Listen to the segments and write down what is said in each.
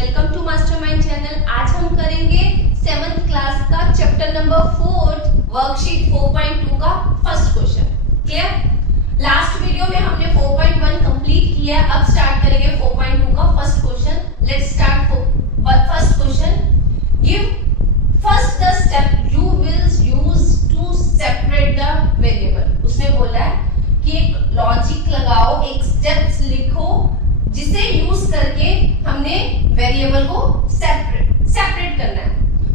Welcome to mastermind channel. आज हम करेंगे 7th क्लास का चैप्टर नंबर 4 वर्कशीट 4.2 का first question. Clear? Last video में हमने 4.1 कंप्लीट किया, अब स्टार्ट करेंगे 4.2 का first question. Let's start first question. Give first the step you will use to separate the variable. उसने बोला है कि एक लॉजिक लगाओ, एक स्टेप्स लिखो जिसे यूज करके हमने वेरिएबल को सेपरेट करना है।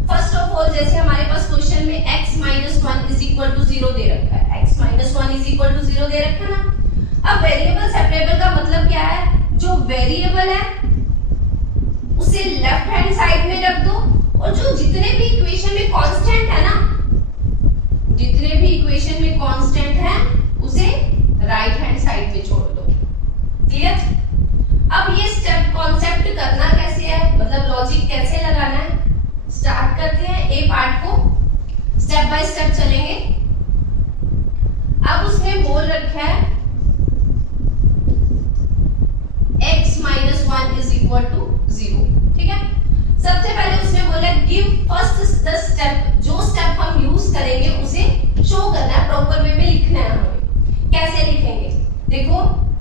फर्स्ट ऑफ ऑल, जैसे हमारे पास क्वेश्चन में x - 1 = 0 दे रखा है, x - 1 = 0 दे रखा है ना। अब वेरिएबल सेपरेबल का मतलब क्या है? जो वेरिएबल है उसे लेफ्ट हैंड साइड में रख दो और जो जितने भी इक्वेशन में कांस्टेंट है ना, जितने भी इक्वेशन में कांस्टेंट है उसे राइट हैंड साइड में छोड़ दो। क्लियर? अब ये स्टेप कॉन्सेप्ट करना कैसे है, मतलब लॉजिक कैसे लगाना है, स्टार्ट करते हैं। ए पार्ट को स्टेप बाय स्टेप चलेंगे। अब उसने बोल रखा है x - 1 = 0। ठीक है, सबसे पहले उसने बोला गिव फर्स्ट द स्टेप। जो स्टेप हम यूज करेंगे उसे शो करना है, प्रॉपर वे में लिखना है हमें। कैसे लिखेंगे? देखो,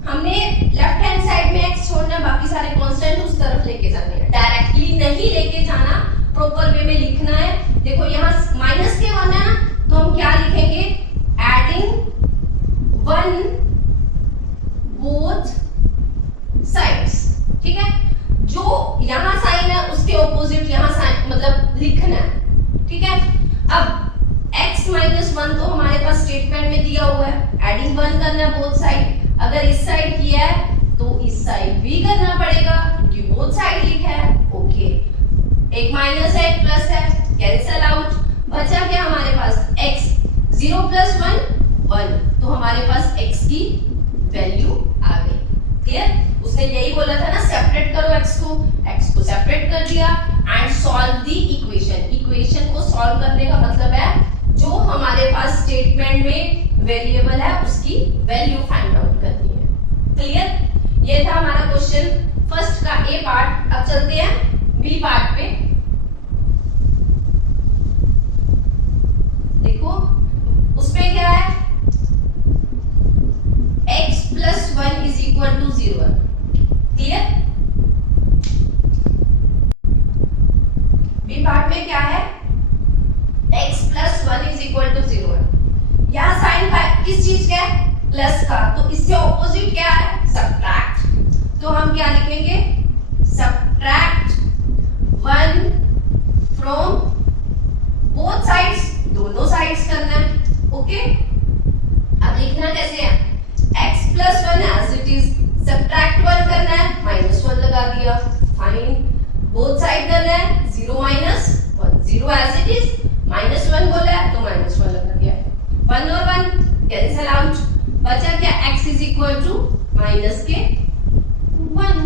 हमने लेफ्ट हैंड साइड में x छोड़ना, बाकी सारे कांस्टेंट उस तरफ लेके जाने हैं। डायरेक्टली नहीं लेके जाना, प्रॉपर वे में लिखना है। देखो यहाँ माइनस के 1 है ना, तो हम क्या लिखेंगे? Adding 1 both sides. ठीक है, जो यहाँ साइन है उसके ऑपोजिट यहाँ साइन मतलब लिखना है। ठीक है, अब x - 1 तो हमारे पास स्टेटमेंट में दिया हुआ है, एडिंग 1 करना है बोथ साइड। अगर इस साइड किया है तो इस साइड भी करना पड़ेगा क्योंकि बोथ साइड लिखा है। ओके, एक माइनस है एक प्लस है, कैंसल आउट। बचा क्या हमारे पास? x 0 + 1 1, तो हमारे पास x की वैल्यू आ गई। क्लियर? उसने यही बोला था ना, सेपरेट करो x को सेपरेट कर दिया and solve the equation. Equation को सॉल्व करने का मतलब है जो हमारे पास स्टेटमेंट में वेरिएबल है उसकी वैल्यू फाइंड आउट करनी है। क्लियर? ये था हमारा क्वेश्चन फर्स्ट का ए पार्ट। अब चलते हैं बी पार्ट पे। देखो उसमें क्या है? x + 1 = 0। क्लियर? बी पार्ट में क्या है? x + 1 = 0 है। यहाँ साइन किस चीज का है? प्लस का, तो इससे ऑपोजिट क्या है? सब्ट्रैक्ट। तो हम क्या लिखेंगे? सब्ट्रैक्ट 1 फ्रॉम बोथ साइड्स, दोनों साइड्स करना है। ओके, अब लिखना कैसे है? x + 1 as it is, subtract 1 करना है, -1 लगा दिया, फाइन। बोथ साइड करना है, 0 - 1, 0 एज इट इज, -1 बोला है तो -1 लगा दिया है। 1 और 1 कैंसल आउट। बचा क्या? x = -1।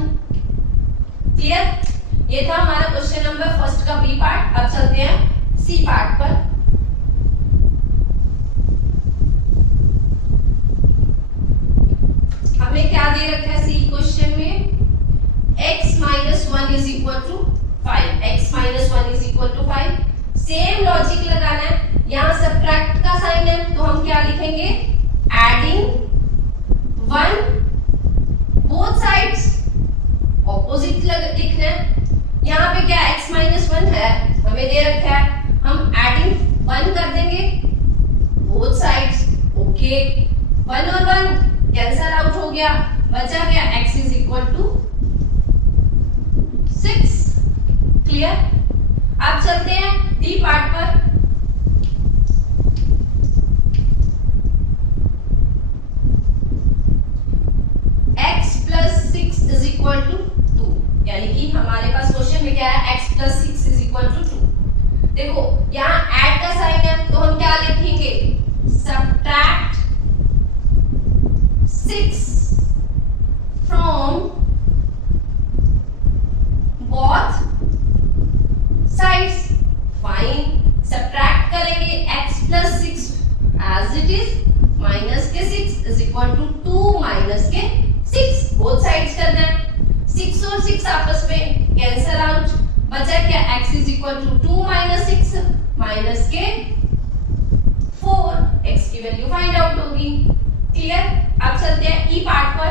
क्लियर? ये था हमारा क्वेश्चन नंबर फर्स्ट का बी पार्ट। अब चलते हैं सी पार्ट पर। हमें क्या दे रखा है सी क्वेश्चन में? x - 1 = 5। x - 1 = 5। सेम लॉजिक लगाना है। यहाँ सब्ट्रैक्ट का साइन है तो हम क्या लिखेंगे? एडिंग 1 बोथ साइड्स, ऑपोजिट लिखना है। यहाँ पे क्या x - 1 है, हमें दे रखा है, हम एडिंग 1 कर देंगे बोथ साइड्स। ओके, 1 और 1 कैंसल आउट हो गया। बचा क्या? x = 6। क्लियर? अब चलते हैं डी पार्ट पर। x + 6 = 2, यानी कि हमारे पास क्वेश्चन में क्या है? x + 6 = 2। देखो यहाँ ऐड का साइन है तो हम क्या लिखेंगे? Subtract 6 from both sides. Fine, equal to 2 minus 6 minus k 4, x की वैल्यू फाइंड आउट होगी। क्लियर? अब चलते हैं ई पार्ट पर।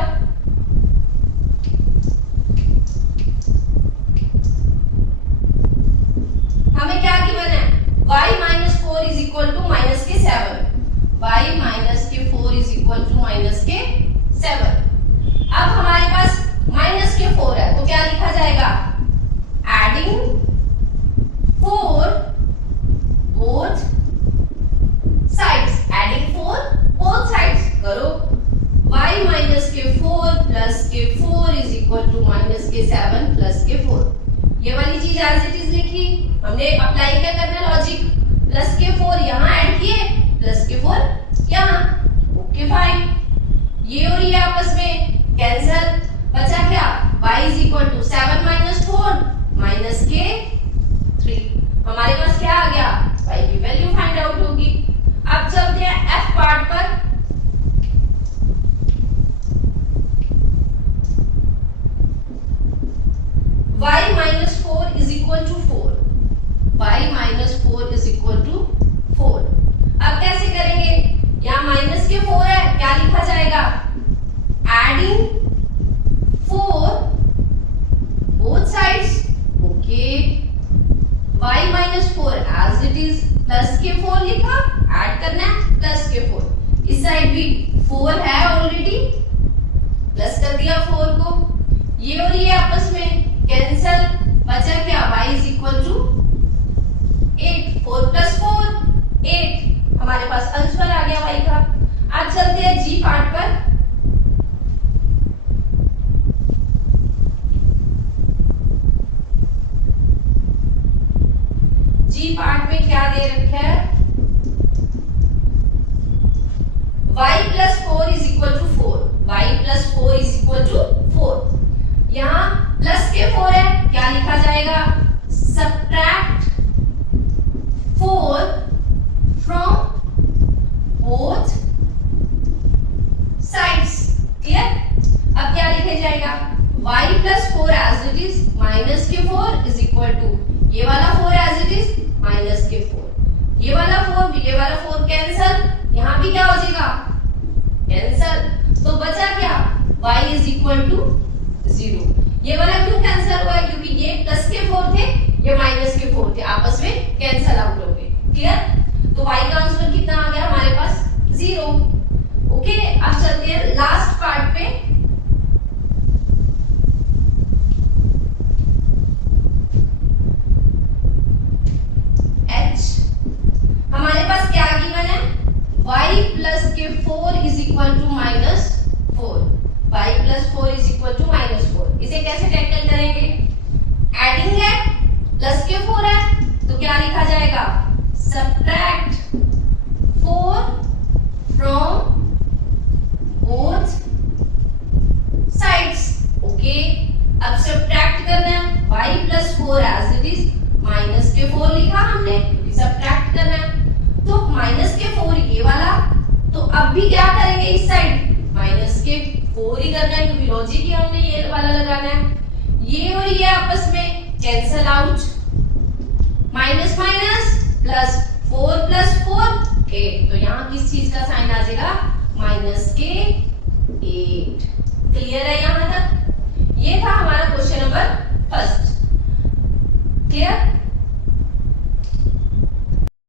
हमें क्या गिवन है? y minus 4 is equal to minus k 7, y minus k 4 is equal to minus k 7। अब हमारे पास माइनस के 4 है तो क्या लिखा जाएगा? Adding 4 both sides, adding 4 both sides करो। y minus k 4 plus k 4 is equal to minus k 7 plus k 4। ये वाली चीज एज इट इज लिखी, हमने अप्लाई क्या करना लॉजिक, प्लस के 4 यहाँ ऐड किए, प्लस के 4 यहाँ। ओके फाइन, ये और ये आपस में कैंसिल, बचा क्या? y is equal to 7 minus 4 minus k 3। हमारे पास क्या आ गया? y की वैल्यू फाइंड आउट होगी। अब चलते हैं f पार्ट पर। y minus 4 is equal to 4, y minus 4 is equal to 4। अब कैसे करेंगे? यहाँ माइनस के 4 है, क्या लिखा जाएगा? Adding 4 both sides. Okay, y minus 4 as it is, plus k 4 लिखा, ऐड करना है प्लस के 4। इस साइड भी 4 है ऑलरेडी, प्लस कर दिया 4 को। ये और ये आपस में कैंसिल, बचा क्या? y is equal to 8, 4 plus 4 8। हमारे पास आंसर आ गया y का। अब चलते हैं जी पार्ट पर। जी पार्ट में क्या दे रखा है? y plus 4 is equal to 4, y plus 4 is equal to 4। यहाँ प्लस के 4 है, क्या लिखा जाएगा? Subtract 4 from both sides. Clear? अब क्या लिखा जाएगा? y plus 4 as it is, minus k 4 is equal to ये वाला 4 as it is, minus k 4, ये वाला 4 ये वाला 4 कैंसिल, यहाँ भी क्या हो जाएगा? कैंसिल। तो बचा क्या? y is equal to 0। ये वाला क्यों कैंसिल हुआ है? क्योंकि ये प्लस के 4 थे, ये माइनस के 4 थे, आपस में कैंसिल आउट हो गए। क्लियर? तो y का आंसर कितना आ गया हमारे पास? 0। ओके, अब चलते हैं लास्ट पार्ट पे। h, हमारे पास क्या गिवन है? y plus k 4 is equal to minus 4, y plus 4 is equal to minus 4। इसे कैसे टैकल करेंगे? एडिंग है, प्लस के 4 है, तो क्या लिखा जाएगा? Subtract 4 from both sides. Okay, अब सबट्रैक्ट करना है, y plus 4 as it is, minus k 4 लिखा हमने क्योंकि सबट्रैक्ट करना है। तो माइनस के 4 ये वाला, तो अब भी क्या करेंगे? इस साइड माइनस के 4 ही करना है क्योंकि लॉजिक ही हमने ये वाला लगाना है। ये और ये आपस में cancel out, minus minus plus 4 plus 4 8। तो यहाँ किस चीज का साइन आ जाएगा? माइनस के 8। क्लियर है यहाँ तक? ये था हमारा क्वेश्चन नंबर फर्स्ट। क्लियर?